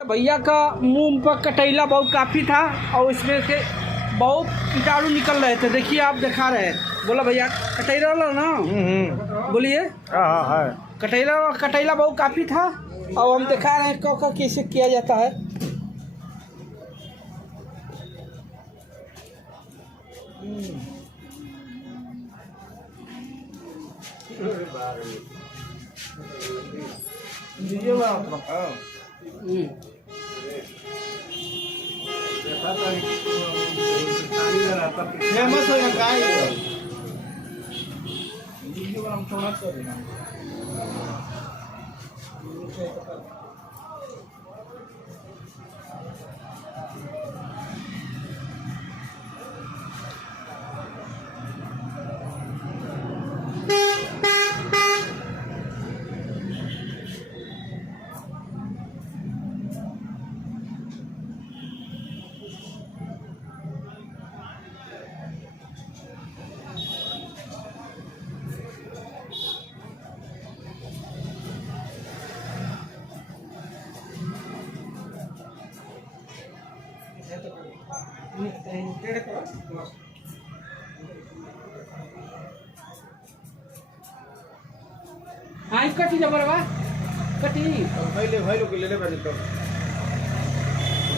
भैया का मुंह पर कटैला बहुत काफ़ी था और इसमें से बहुत कीटाणु निकल रहे थे। देखिए आप दिखा रहे हैं। बोला भैया कटैला वाला ना बोलिए। हाँ है कटैला बहुत काफ़ी था और हम दिखा रहे हैं कब कैसे किया जाता है। फेमस हो हाँ इसका चीज़ बरवा कटी भाई लोग ले ले बजे तो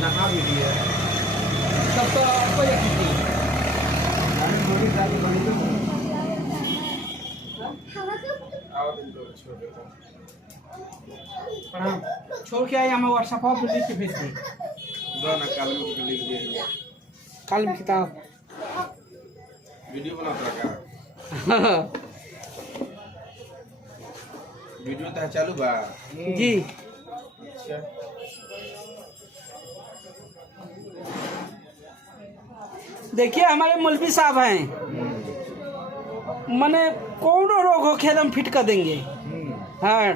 नहा भी दिया तब तो आपको ये की छोड़ के आए हमें व्हाट्सएप पर लिख के भेज दें। कल में किताब वीडियो बनाता क्या वीडियो तो चालू बा जी। अच्छा देखिए हमारे मौलवी साहब हैं, मने कौन रोग हो खेल हम फिट कर देंगे। हाँ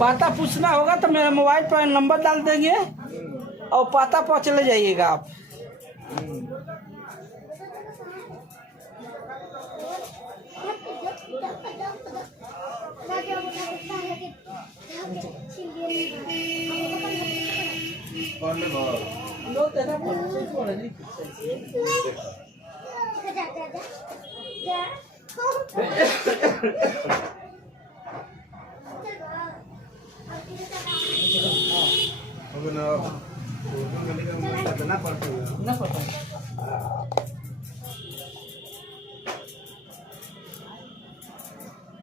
पता पूछना होगा तो मेरा मोबाइल पर नंबर डाल देंगे और पता पर चले जाइएगा आप। ना पड़ता